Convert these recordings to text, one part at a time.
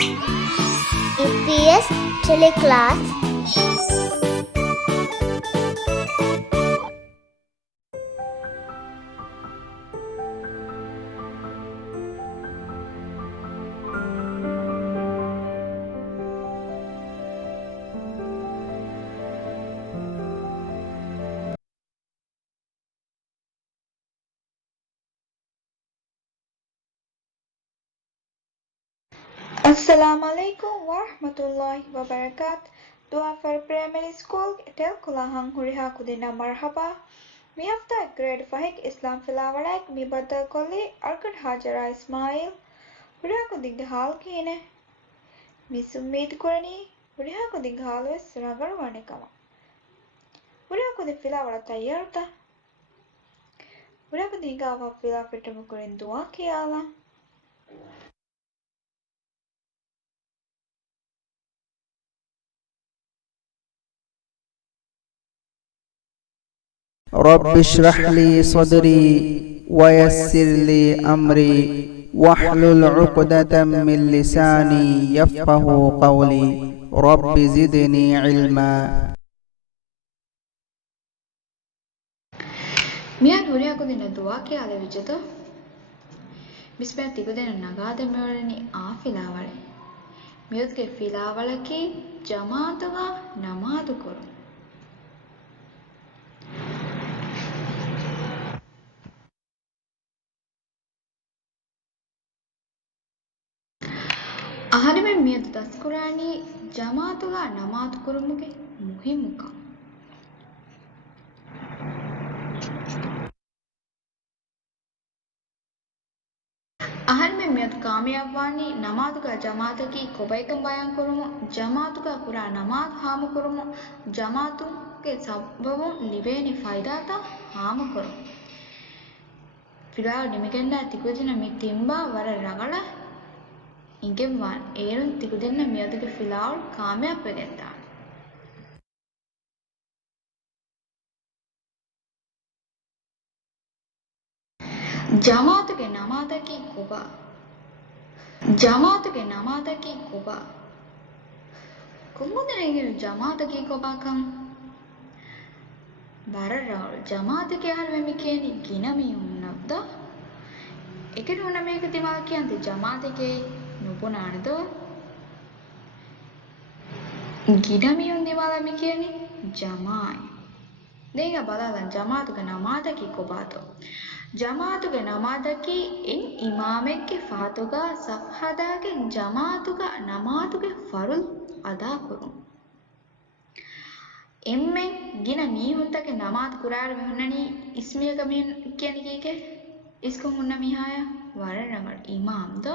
EPS teleclass. Assalamualaikum warahmatullahi wabarakatuh. Doa for primary school tel kulahang huriha kudina marhaba. Mi hafta grade 5 Islam filawalak mi badal kolli arkad Hajara Ismail. Huriha kudig hal kine. Mi summid kurani huriha kudig hal wes ragar wane kama. Huriha kudig filawala tayyarta. Huriha kudig awa fila pitamu kurin dua kiyala. رب اشرح لي صدري ويسر لي أمري واحلل عقدة من لساني يفقه قولي رب زدني علما. Miyan huriya kudina dua kiyala vijato. Bismillah tikudena nagade mewarani a filawale. Miyutge filawalaki jamaatuga namadu koru. Aharimen miyadu daskurani jamaatuga namadu kurumuge muhimuka. aharimen miyadu kamiyabwani namaduga jamaataki kobaikam bayan kurumu jamaatuga kura namad hamu kurumu jamaatuge sabbabun libeni faidata hamu kurumu. Filawa nimigenna tikudina mi timba wara ragala ingemwan erun tikudenna miyaduge filawul kamiyab wegenda. Jamaatuge namadaki koba. Jamaatuge namadaki koba. Kummudene jamaataki koba kan bararrawul jamaatake aharme mikeni ginami unnadda ekenu unameka dimaki ante jamaatake nupunanado ginami undimala mikeni jamai denga balalan jamaatuge namadaki kobato jamaatuge namadaki in imamekke fahatuga safhadage jamaatuga namaduge farul ada kurun emmen gina mihuntage namaz kurar mihunani ismiyaka mihun kiyanigeke iskon hunna mihaya wararangal imam do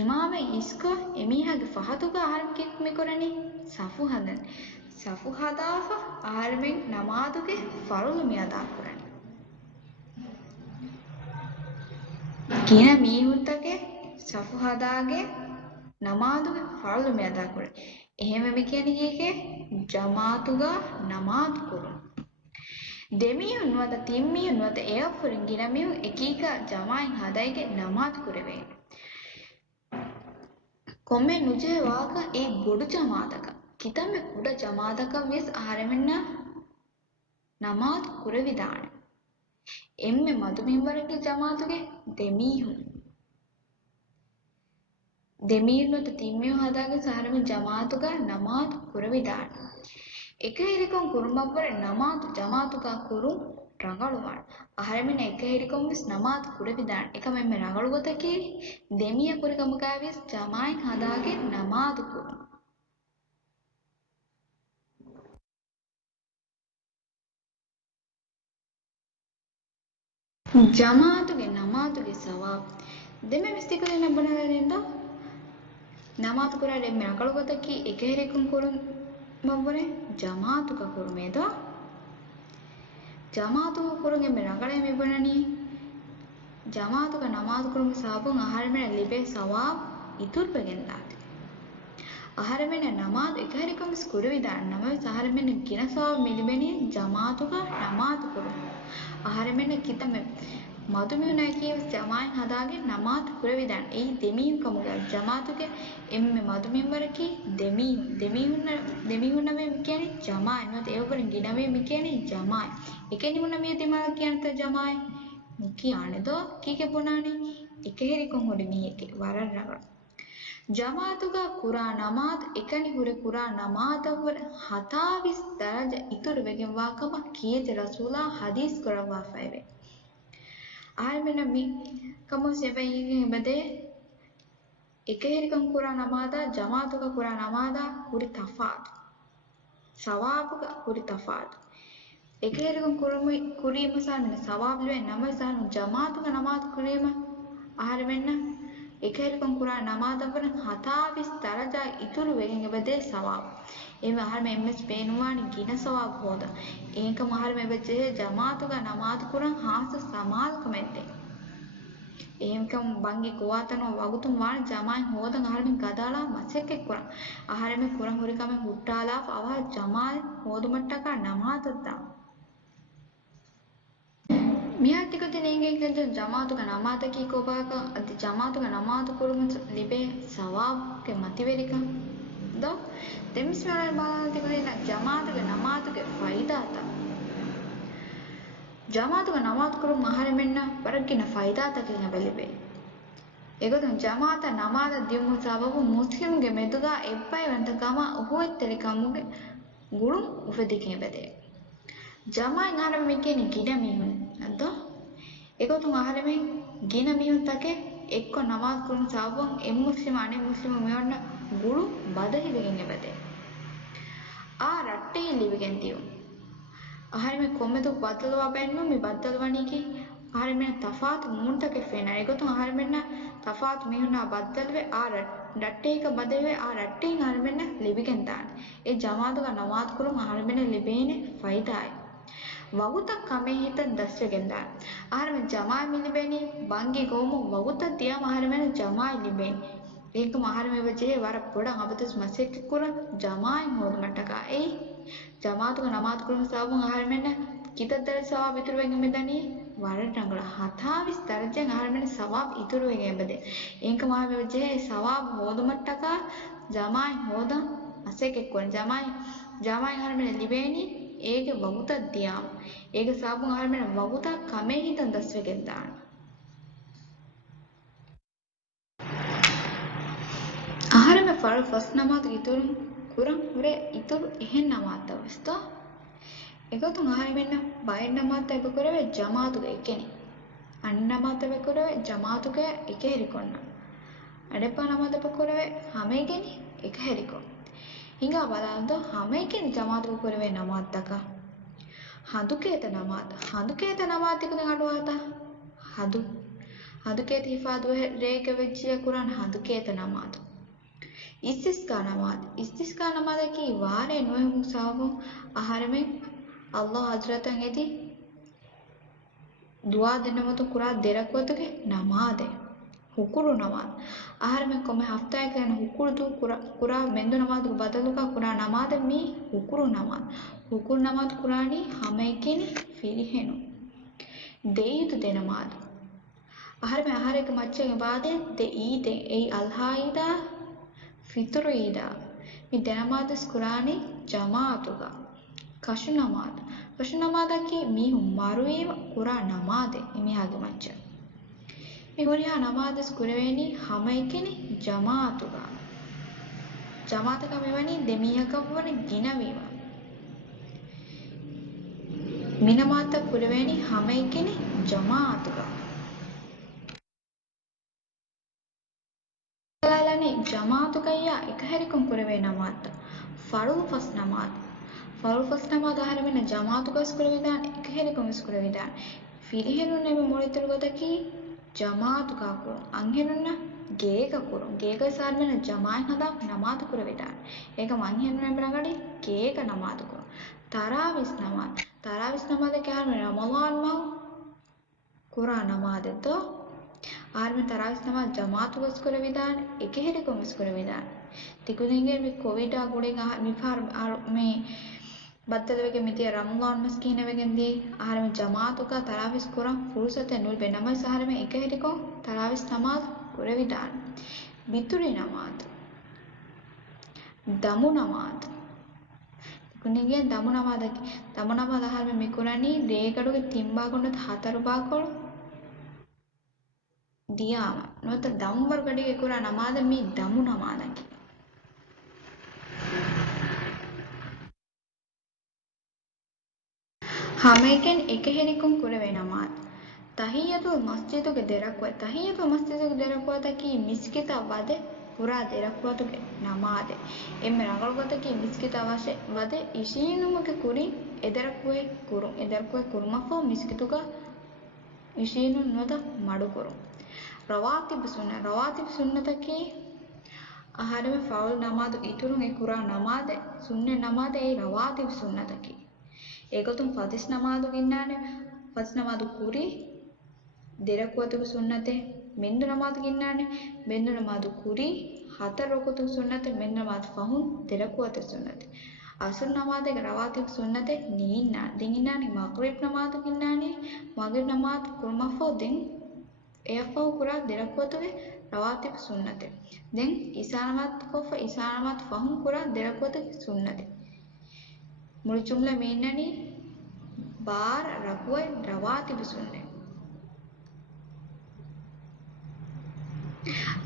imame isko emihage fahatuga aharmike mikorani safu hadafa aharmen namaduge farulu mi ada kurani gina mihuntage safu hadage namaduge farulu mi ada kurani එහෙම මිකෙනිකේ ජමාතුගා නමාත් කුරුන් දෙමියුන් වද තිම්මියුන් වද එයෆුරින් ගිනමියුන් එකීක ජමායින් හදයිගේ නමාත් කුරවේ කොම්මේ නුජේ වාක ඒ බොඩු ජමාතක කිතම්මෙ කුඩ ජමාතක වෙස් ආරෙමෙන්න නමාත් කුරවිදාන එම්මෙ මදුමින්වරගේ ජමාතුගේ දෙමියුන් දෙමීරුනොත තිම්මියු හදාගෙන සහරම ජමාතුගා නමාත් කුරවිදාන එක හිරිකොන් කුරුම්බවර නමාත් ජමාතුගා කුරුම් රඟලුවාන අහරමින එක හිරිකොන් විස් නමාත් කුරවිදාන එක මෙම්ම රඟලුගතකේ දෙමිය කුරිකමුකා විස් ජමායින් හදාගෙන නමාත් කුරුම් ජමාතුගේ නමාතුගේ සවාබ් දෙමෙ මිස්තිකුලේ නබනලෙන්ද නමාත් කුරාඩේ මෙරකලුගතකි එක හිරිකොන් කුරුම් මවරේ ජමාතුක කුරුමේද ජමාතුක කුරුගේ මෙරකලේ මෙබනනි ජමාතුක නමාත් කුරුම සාබුන් ආහාරමෙන ලිබේ සවාබ් ඉතුරු වෙගෙන්දාති ආහාරමෙන නමාත් එක හිරිකොන් ස්කුරු විදාන නම ආහාරමෙන කින සවාබ් මිලිබෙනි ජමාතුක නමාත් කුරුම ආහාරමෙන කිතම ಮದುಮಿಹುನೈ ಕೀವ ಜಮಾಯ್ ಹದಾಗೆ ನಮಾತ್ ಕುರವಿದಾನ್ ei demiyun kamuga jamaatuge emme maduminwaraki demiyunave mikeni jamaay not eogorin ginave mikeni jamaay ekeni hunamiya dimala kiyanta jamaay miki anedo kike bonani ekeheri kon hodi miheke wararraga jamaatuga kura namaat ekani hure kura namaatawwar hatavis daraja ituru wegen wakama kiyete rasula hadis korawa faive ආයමන මි කමෝ සෙබයිගේ බදේ එකහෙරිකම් කුරා නමාදා ජමාතුක කුරා නමාදා කුරි තෆාත් සවාබුක කුරි තෆාත් එකහෙරිකම් කුරුමි කුරීම සාමන සවාබ්ලුවේ නම සාන ජමාතුක නමාත් කුරීම ආහාර වෙන්න එකහෙරිකම් කුරා නමාදා වන හතාවිස් දරජා ඉතුරු වෙගෙන් බදේ සවාබ් එමෙ ආහාර මෙම්ස් පේනුවානි ගින සවාබ් හොද ඒක මහාර මෙබෙජේ ජමාතුක නමාත් කුරන් හාස සමාල් කමෙන්තේ එහෙමකම් බංගේ ගෝවාතනෝ වගුතුන් වාන ජමායි හොදන් ආහාරෙන් ගදාලා මසෙක්ෙක් කුරන් ආහාරෙම කුරන් හුරිකම හුට්ටාලා අවහ ජමාල් හොදුමට්ටක නමාතද්දා මියාතිකද නෙංගෙන් ජමාතුක නමාතකි කොබාක අති ජමාතුක නමාත කුරුම ලිබේ සවාබ්ක මතිවෙරිකම් ද දෙමිස් වල බාතිකලෙන ජමාතුක නමාතුක ෆයිදාත ජමාතුක නමාත් කුරුම ආහාරෙන්න වරකින ෆයිදාතකින් බැලිබේ එගොතන් ජමාත නමාද දියුමු සබබු මුස්ලිම්ගේ මෙදුගා එප්පයි වන්තකම උහුවෙත්තරිකමුගේ ගුරු උපදිකේ බෙදේ ජමායි ආහාරෙ මෙකෙනි ගින මිහුන් අද එගොතන් ආහාරෙ ගින මිහුන් තකේ එක්ක නමාත් කුරුම සබබුන් එම් මුස්ලිම් අනේ මුස්ලිම් මෙවන්න ගුරු බදහි වෙගෙන් බෙදේ ආ රට්ටේ ලිවිගෙන් දියු ආහාරෙ කොම්මෙතු බදලවා බැන්නු මේ බදලවණීකි ආහාරෙ මෙන්න තෆාත් මුන්ටක ෆේන එගොතන් ආහාරෙ මෙන්න තෆාත් මිහුනා බදල්වේ ආ රට්ටේක බදවේ ආ රට්ටෙන් ආහාරෙ මෙන්න ලිවිගෙන් දාන ඒ ජමාතුක නමාත් කුරුම ආහාරෙ මෙන්න ලිබේනේ ෆයිදායි වගුතක් කමේ හිත දස්සගෙන් දාන ආහාරෙ මෙන්න ජමායි මිලිබේනි බංගේ ගෝමු වගුතක් තියා ආහාරෙ මෙන්න ජමායි ලිබේනි ඒක ආහාරෙ මෙවජේ වර පොඩ අපතස් මසෙක් කුරන් ජමායි හොද මට්ටක ඒ ජමාතුක නමාත් කුරුම සාබුන් ආහාරෙ මෙන්න කිතද්දර සවාබ් ඉතුරු වෙගෙන මෙදනි වරටංගල හතාවිස් දරජෙන් ආහාරෙ මෙන්න සවාබ් ඉතුරු වෙගෙන බෙදේ ඒක ආහාරෙ මෙවජේ සවාබ් හොද මට්ටක ජමායි හොද මසෙක් කුරන් ජමායි ආහාරෙ මෙන්න ලිබේනි ඒක වගුතක් දියාම ඒක සාබුන් ආහාරෙ මෙන්න වගුතක් කමේ හිතන් දස් වෙගෙන දාන ආහාරෙ මෙ ෆස් නමාත් ඉතුරු කුරන් හොරේ ඉතුරු එහෙන් නමාත් අවස්ථා එගොතුන් ආහාරෙ මෙන්න බයින් නමාත් එබ කරවේ ජමාතුක එකෙනි අන් නමාත් එබ කරවේ ජමාතුක එක හෙරිකොන්න අඩපා නමාත් එබ කරවේ හැමෙගෙනි එක හෙරිකොන් හිඟා බලන්ද හැමෙගෙනි ජමාතුක කරවේ නමාත්තක හදුකේත නමාත් එකද අඩුවාත හදුකේත හිෆාදු රේක වෙච්චිය කුරාන හදුකේත නමාත් ඉස්තිස්කා නමාද කී වාරේ නොහෙමු සාවු ආහාරෙ අල්ලාහ් හජරතන් එති දුආ දෙනමතු කුරා දෙරක්වතුගේ නමාදේ ಹುಕುರು ನಮಾಜ್ ಆಹಾರ ಮೆ ಕೊಮ್ಮೆ ಹಫ್ತಾಯ ಕನ ಹುಕುರು ಕುರಾ ಮೆಂದು ನಮಾಜ್ ಬದಲುಕ ಕುರಾ ನಮಾಜ್ ಮಿ ಹುಕುರು ನಮಾಜ್ ಕುರಾನಿ ಹಮೈಕೆನಿ ಫಿರಿಹೆನು ದೇಯಿತು ದೆ ನಮಾಜ್ ಆಹಾರ ಮೆ ಆಹಾರಕ್ಕೆ ಮಚ್ಚಗೆ ಬಾದೆ ದೆ ಈದೆ ei ಅಲ್ಹಾಯಿದಾ ಫಿತ್ರು ಈದಾ ಮಿ ದೆ ನಮಾಜ್ ಕುರಾನಿ ಜಮಾತುಗ ಕಶು ನಮಾದಕಿ ಮೀಹು ಮರುವೀವ ಕುರಾ ನಮಾದೆ ಇಮಿಹಾಗೆ ಮಚ್ಚ මිහුරියා නමාදස් කුරවේනි හැමයිකෙනි ජමාතක මෙවැනි දෙමියකම් වන ගිනවීම මිනමාත කුරවේනි හැමයිකෙනි ජමාතුක ලාලනි ජමාතුකయ్యా එකහැරිකුම් කුරවේ නමාත ෆරුල් ෆස් නමාද ආහාරෙන ජමාතුකස් කුරවිදාන එකහැරිකුම් කුරවිදාන ෆිරිහෙනු නෙමෙ මොරිතුරු ගතකි ಜಮಾತು ಕಾಕುರು ಅಂಗೆನುನ್ನ ಗೇಗ ಕುರು ಗೇಗ ಸಾರ್ಮೆನ ಜಮಾಯ್ ಹದ ನಮಾತು ಕುರವಿದಾನ ಏಕ ಮಂಗೆನು ನೆಂಬ್ರಗಡಿ ಗೇಗ ನಮಾತು ಕುರು ತರಾವಿಸ್ ನಮಾದ ಕ್ಯಾರ್ಮೆ ರಮಲಾನ್ ಮೌ ಕುರಾ ನಮಾದೆತೋ ಆರ್ಮೆ ತರಾವಿಸ್ ನಮಾದ ಜಮಾತು ಗಸ್ ಕುರವಿದಾನ ಎಕೆಹೆರಿ ಕೊಮಿಸ್ ಕುರವಿದಾನ ತಿಕುದಿಂಗೆ ಮಿ ಕೋವಿಡ್ ಗುಡಿಗ ಮಿಫಾರ್ ಮೆ ಬತ್ತದವೆಗೆ ಮಿತಿಯ ರಮಲಾನ್ ಮಸ್ಕೀನವೆಗೆಂದಿ ಆಹಾರಮೆ ಜಮಾತುಕ ತರಾವಿಸ್ ಕುರಂ ಫುರ್ಸತೆ ನುಲ್ಬೆ ನಮೈ ಸಹಾರಮೆ ಎಕೆಹಿರಿಕೊ ತರಾವಿಸ್ ನಮಾಜ್ ಕುರೆವಿದಾನ್ ಬಿತುರಿ ನಮಾಜ್ ದಮು ನಮಾಜ್ ಕುನಿಗೆ ದಮು ನಮಾಜ್ ಆಹಾರಮೆ ಮಿಕುರನಿ ರೇಗಡುಗೆ ತಿಂಬಾಗೊಂಡ ಹತರು ಬಾಕೊಳು ದಿಯಾಮ ನೋತ ದಮ್ವರ್ ಗಡಿಗೆ ಕುರ ನಮಾದ ಮಿ ದಮು ನಮಾದಕಿ ಹಮೇಕೆನ್ ಎಕೆಹೆರಿಕುಂ ಕುರವೆ ನಮಾದ್ ತಹಿಯತುಲ್ ಮಸ್ಜಿದುಗೆ ದೆರಕುವತಕಿ ಮಿಸ್ಕಿತ ವದೆ ಪುರಾ ದೆರಕುವತುಗೆ ನಮಾದೆ ಎಮ್ಮೆ ರಗಳಗೊತಕಿ ಮಿಸ್ಕಿತ ವದೆ ಇಶೀನುಮುಗೆ ಕುರಿ ಎದೆರಕುವೆ ಕುರುಮಫೋ ಮಿಸ್ಕಿತುಗ ಇಶೀನು ನೋದ ಮಡುಕುರು ರವಾತಿಬ್ ಸುನ್ನತಕಿ ಆಹಾರಮೆ ಫೌಲ್ ನಮಾದು ಇತುರುಂ ಎ ಕುರಾ ನಮಾದೆ ಸುನ್ನೆ ನಮಾದೆ ಎ ರವಾತಿಬ್ ಸುನ್ನತಕಿ ඒගොතුන් ෆදිස් නමාදු ගින්නානේ ෆදිස් නමාදු කුරි දෙරකුවතුක සුන්නතේ මෙන්දු නමාදු ගින්නානේ මෙන්දු නමාදු කුරි හතර රකුතුක සුන්නතේ මෙන්න නමාදු ෆහුන් දෙරකුවත සුන්නතේ අසුර් නමාදේ රවාතිබ් සුන්නතේ නීන්නා දින්නානේ මග්රිබ් නමාදු ගින්නානේ මග්රිබ් නමාදු කුර්මෆෝ දින් එයෆෝ කුරා දෙරකුවතුගේ රවාතිබ් සුන්නතේ දැන් ඉසානමත් ෆහුන් කුරා දෙරකුවතුගේ සුන්නතේ මුළු ජුම්ලා මේන්නනි බාර රකුවයි රවාතිබ සුන්නේ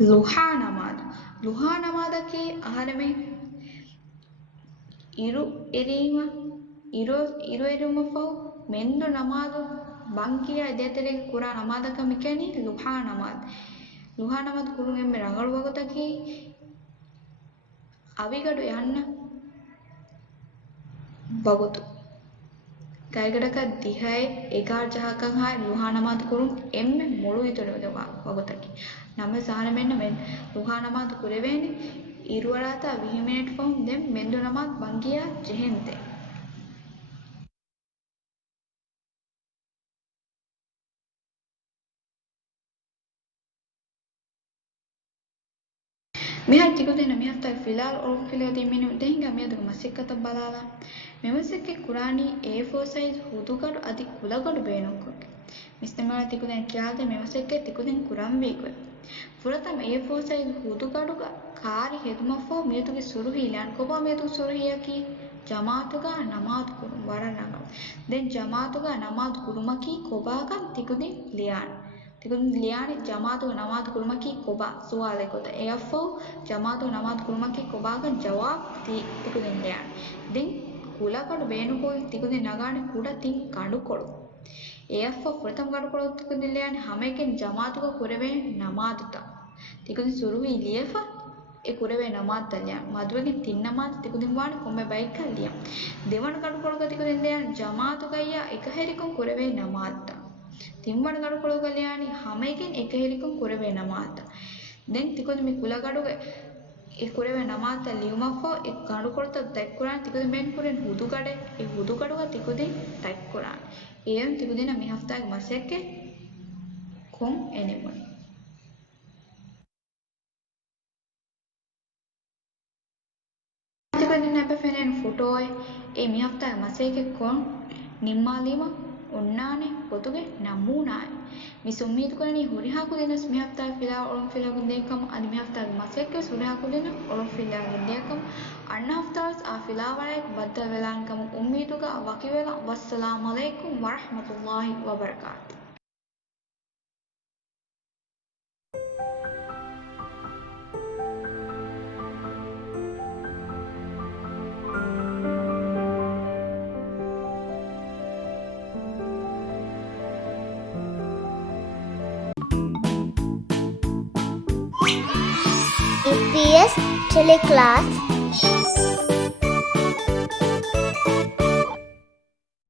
ලුහා නමාදකි ආහාරමේ ඉරු එරීම ෆෝ මෙන්දු නමාදු බංකියා දෙතරේ කුරා නමාදක මිකැනි ලුහා නමාද කුරුන් එම්මේ රඟල් වගතකි අවිගඩු යන්න බගොතු කයිගඩක 10 11 ජහකන් හා ලුහා නමාද කුරුන් එම්මෙ මොළු ඉතොලවද වගතකි නම සාන මෙන්න මෙන් ලුහා නමාද කුරෙවෙනි ඉරුවලාත 20 මිනිත් ෆොම් දෙම් මෙන්දු නමාද බංගියා ජෙහෙන්තේ මෙහා තිකුදෙන මෙහත්ත ෆිලාල් ඔල් ෆිලා දෙමිනු දෙහිඟ මෙයදුක මසික්කත බලාලා මෙමසෙක්කේ කුරානි A4 size හුදුකඩු අධි කුලගඩු බේනොක්කොක් මිස්තමල තිකුදෙන කියාද මෙමසෙක්කේ තිකුදෙන් කුරම් වේකොයි ෆුරතම A4 size හුදුකඩුග කාරි හෙදුමෆෝ මෙයදුගේ සුරු හීලන් කොබා මෙයදු සුරු හියකි ජමාතුගා නමාත් කුරුම් වරණග දැන් ජමාතුගා නමාත් කුරුමකි කොබාගන් තිකුදින් ලියාන තිකුදින් ලියානි ජමාතුගා නමාත් කුරුමකි කොබා සුවාලෙකොත එයෆෝ ජමාතුගා නමාත් කුරුමකි කොබාගන් ජවාබ් තිකුදින් ලියාන දැන් කුලකඩු බේනුකොල් තිකුදින් නගානේ කුඩ තින් කඩුකොළු එයෆෝ ප්‍රථම කඩුකොළු තිකුදින් ලියානි හැමකෙන් ජමාතුගා කුරවේ නමාදුත තිකුදින් සුරුවි ලියෆා ඒ කුරවේ නමාත් ලියන් මදුවකින් තින් නමාත් තිකුදින් වාන කොම්බේ බයික් ලියන් දෙවන කඩුකොළු තිකුදින් ලියන් ජමාතුගා එක හෙරිකුන් කුරවේ නමාත් තිම්වන කඩුකොළු ලියානි හැමකෙන් එක හෙරිකුන් කුරවේ නමාත් දැන් තිකුදින් මේ කුලකඩුගේ ඒ කුරවේ නමාත ලියුමෆෝ ඒ කඩුකොළත දැක්කුරාන් තිකුදින් මෙන් කුරෙන් හුදුකඩේ ඒ හුදුකඩුව තිකුදින් දැක්කුරාන් එයන් තිකුදින මේ හෆ්තාගේ මාසෙකේ කොම් එනෙමුනි තිකුදින් අප ෆෙනෙන් ෆොටෝයි ඒ මේ හෆ්තාගේ මාසෙකේ කොම් නිම්මාලීම උන්නානේ පොතුගේ නමූනායි මිසුම්මීතු කරණී හුරිහාකු දෙනස් මේ හෆ්තාගේ ෆිලා ඔලොම් ෆිලා ගුන්දේකම අනි මේ හෆ්තාගේ මාසෙකේ සුරිහාකු දෙන ඔලොම් ෆිලා ගුන්දේකම අන්න හෆ්තාස් ආ ෆිලා වලයි බද්දල් වෙලාන්කම උම්මීතුගා වකි වෙලා වස්සලාමු අලයිකුම් වරහ්මතුල්ලාහි වබරකාතු EPS Teleclass